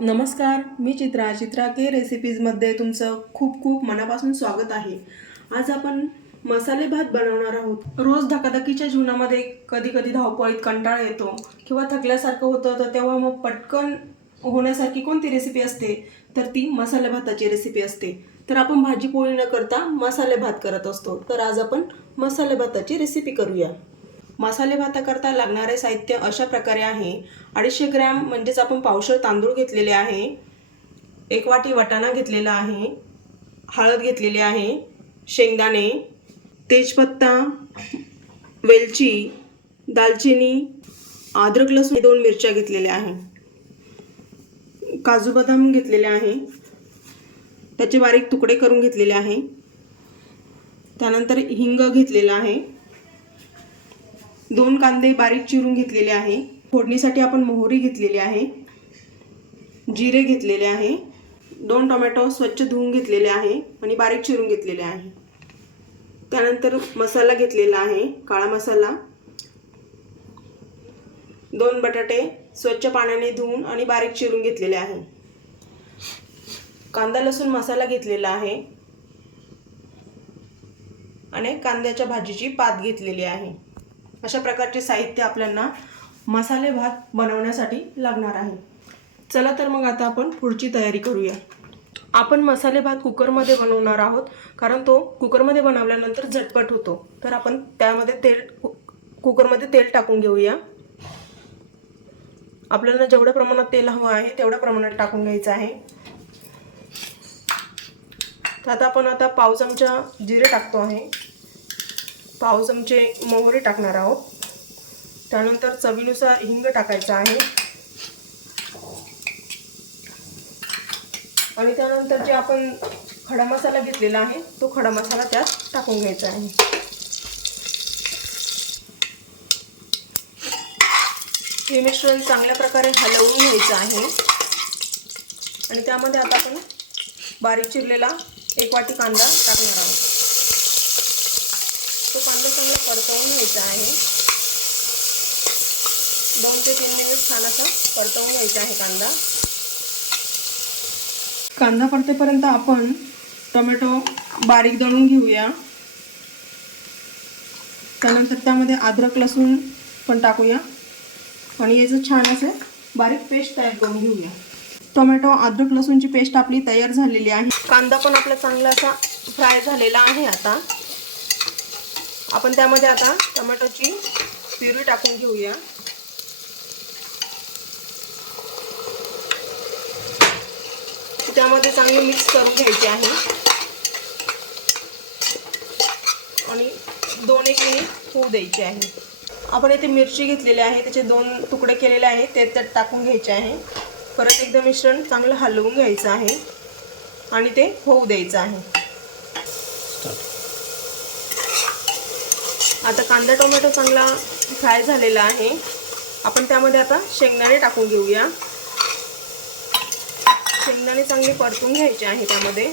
नमस्कार मी चित्रा. चित्रा के रेसिपीजमध्ये तुमचं खूप खूप मनापासून स्वागत आहे. आज आपण मसाले भात बनवणार आहोत. रोज धकाधकीच्या जीवनामध्ये कधी कधी धावपळीत कंटाळा येतो किंवा थकल्यासारखं होतं तर तेव्हा मग पटकन होण्यासारखी कोणती रेसिपी असते? तर ती मसाले भाताची रेसिपी असते. तर आपण भाजी पोळी न करता मसाले भात करत असतो. तर आज आपण मसाले भाताची रेसिपी करूया. मसाले भाताकरता लागणारे साहित्य अशा प्रकारे आहे. अडीचशे ग्रॅम म्हणजेच आपण पावशर तांदूळ घेतलेले आहे. एक वाटी वाटाणा घेतलेला आहे. हळद घेतलेली आहे. शेंगदाणे तेजपत्ता वेलची दालचिनी अद्रक लसूण दोन मिरच्या घेतलेल्या आहे. काजू बदाम घेतलेले आहे. त्याचे बारीक तुकडे करून घेतलेले आहे. त्यानंतर हिंग घेतलेला आहे. दोन कांदे बारीक चिरून घेतलेले आहे. फोडणीसाठी आपण मोहरी घेतलेली आहे. जिरे घेतलेले आहे. दोन टोमॅटो स्वच्छ धुवून घेतलेले आहे आणि बारीक चिरून घेतलेले आहे. त्यानंतर मसाला घेतलेला आहे काळा मसाला. दोन बटाटे स्वच्छ पाण्याने धुवून आणि बारीक चिरून घेतलेले आहे. कांदा लसूण मसाला घेतलेला आहे. आणि कांद्याच्या भाजीची पात घेतलेली आहे. अशा प्रकारचे साहित्य आपल्याला मसाले भात बनवण्यासाठी लागणार आहे. चला तर मग आता आपण पुढची तयारी करूया. आपण मसाले भात कुकरमध्ये बनवणार आहोत कारण तो कुकरमध्ये बनवल्यानंतर झटपट होतो. तर आपण त्यामध्ये तेल कु- कुकरमध्ये तेल टाकून घेऊया. आपल्याला जेवढ्या प्रमाणात तेल हवं आहे तेवढ्या प्रमाणात टाकून घ्यायचं आहे. तर आता आपण आता पाव चमचा जिरे टाकतो आहे. पाव चमचे मोहरी टाकणार आहोत. त्यानंतर चवीनुसार हिंग टाकायचं आहे. आणि त्यानंतर जे आपण खडा मसाला घेतलेला आहे तो खडा मसाला त्यात टाकून घ्यायचा आहे. हे मिश्रण चांगल्या प्रकारे हलवून घ्यायचं आहे. आणि त्यामध्ये आता आपण बारीक चिरलेला एक वाटी कांदा टाकणार आहोत. तो कांदा चांगला परतवून घ्यायचा आहे. दोन ते तीन मिनिट छान असा परतवून घ्यायचा आहे कांदा. कांदा परतेपर्यंत आपण टोमॅटो बारीक दळून घेऊया. त्यानंतर त्यामध्ये अद्रक लसूण पण टाकूया. आणि याचं छान असे बारीक पेस्ट तयार करून घेऊया. टोमॅटो अद्रक लसूणची पेस्ट आपली तयार झालेली आहे. कांदा पण आपला चांगला असा फ्राय झालेला आहे आता. आपण त्यामध्ये आता टोमॅटोची प्युरी टाकून घेऊया. त्यामध्ये चांगली मिक्स करून घ्यायची आहे. आणि दोन एक मिनिट होऊ द्यायचे आहे. आपण इथे मिरची घेतलेली आहे त्याचे दोन तुकडे केलेले आहे ते त्यात टाकून घ्यायचे आहे. परत एकदा मिश्रण चांगलं हलवून घ्यायचं आहे. आणि ते होऊ द्यायचं आहे. आता कांदा टोमॅटो चांगला फ्राय झालेला आहे. आपण त्यामध्ये आता शेंगदाणे टाकून घेऊया. शेंगदाणे चांगले परतून घ्यायचे आहे त्यामध्ये.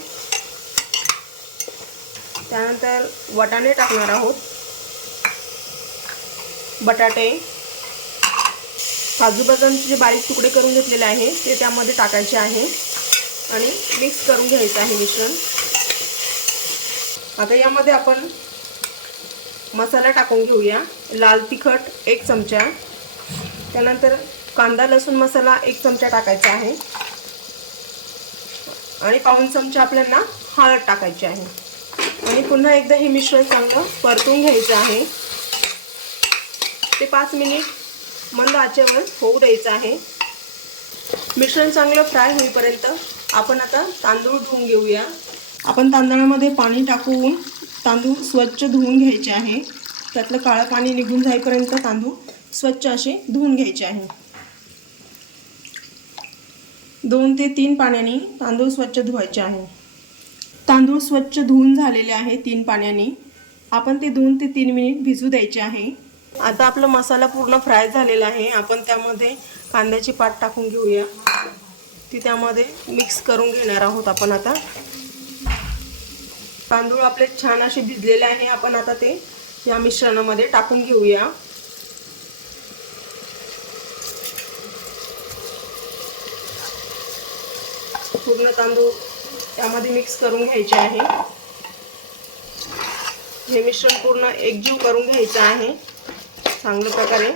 त्यानंतर वटाणे टाकणार आहोत. बटाटे. काजू बदामचे जे बारीक तुकडे करून घेतलेले आहे ते त्यामध्ये टाकायचे आहे. आणि मिक्स करून घ्यायचं आहे मिश्रण. आता यामध्ये आपण मसाला टाकून घेऊया. लाल तिखट एक चमचा. त्यानंतर कांदा लसूण मसाला एक चमचा टाकायचा आहे. आणि पाऊन चमचा आपल्याला हळद टाकायची आहे. आणि पुन्हा एकदा हे मिश्रण चांगलं परतून घ्यायचं आहे. ते पाच मिनिट मंद आचेवर होऊ द्यायचं आहे. मिश्रण चांगलं फ्राय होईपर्यंत आपण आता तांदूळ धुवून घेऊया. आपण तांदळामध्ये पाणी टाकून तांदूळ स्वच्छ धुवून घ्यायचे आहे. त्यातलं काळं पाणी निघून जाईपर्यंत तांदूळ स्वच्छ असे धुवून घ्यायचे आहे. दोन ते तीन पाण्याने तांदूळ स्वच्छ धुवायचे आहे. तांदूळ स्वच्छ धुवून झालेले आहे तीन पाण्याने. आपण ते दोन ते तीन मिनिट भिजू द्यायचे आहे. आता आपला मसाला पूर्ण फ्राय झालेला आहे. आपण त्यामध्ये कांद्याची पात टाकून घेऊया. ती त्यामध्ये मिक्स करून घेणार आहोत आपण आता. तांदूळ आपले छान असे भिजलेले आहे. आपण आता ते या मिश्रणामध्ये टाकून घेऊया. पूर्ण तांदूळ त्यामध्ये मिक्स करून घ्यायचे आहे. हे मिश्रण पूर्ण एकजीव करून घ्यायचं आहे. चांगल्या प्रकारे.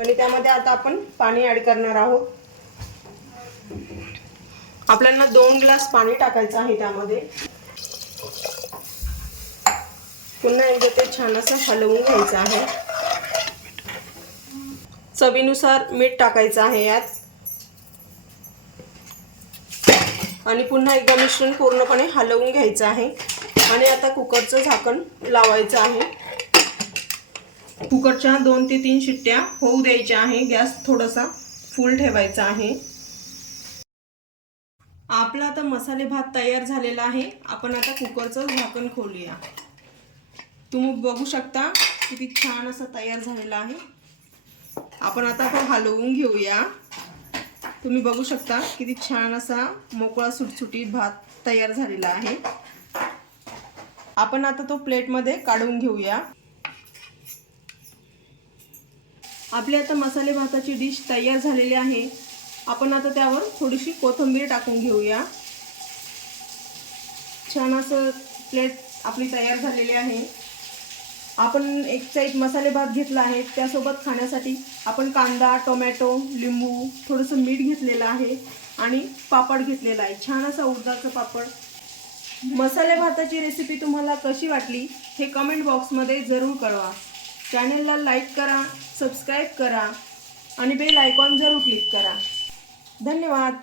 आणि त्यामध्ये आता आपण पाणी ॲड करणार आहोत. आपल्याला दोन ग्लास पाणी टाकायचं आहे त्यामध्ये. पुन्हा एकदा ते छान असं हलवून घ्यायचं आहे. चवीनुसार मीठ टाकायचं आहे यात. आणि पुन्हा एकदा मिश्रण पूर्णपणे हलवून घ्यायचं आहे. आणि आता कुकरचं झाकण लावायचं आहे. कुकरच्या दोन ते तीन शिट्ट्या होऊ द्यायच्या आहे. गॅस थोडासा फुल ठेवायचा आहे. आपला आता मसाले भात तयार झालेला आहे. आपण आता कुकरचं झाकण खोलूया. तुम्ही बघू शकता किती छान असं तयार झालेला आहे. आपण आता तो हलवून घेऊया. तुम्ही बघू शकता किती छान असा मोकळा सुटसुटीत भात तयार झालेला आहे. आपण आता तो प्लेटमध्ये काढून घेऊया. आपली आता मसाले भाताची डिश तयार झालेली आहे. आपण आता त्यावर थोडीशी कोथिंबीर टाकून घेऊया. छान असं प्लेट आपली तयार झालेली आहे. आपण एक साईड मसाले भात घेतला आहे त्यासोबत खाण्यासाठी आपण कांदा टोमॅटो लिंबू थोडंसं मीठ घेतलेलं आहे आणि पापड घेतलेला आहे. छान असा उडदाचं पापड. मसाले भाताची रेसिपी तुम्हाला कशी वाटली हे कमेंट बॉक्समध्ये जरूर कळवा. चॅनेलला लाईक करा सबस्क्राईब करा आणि बेल आयकॉन जरूर क्लिक करा. धन्यवाद.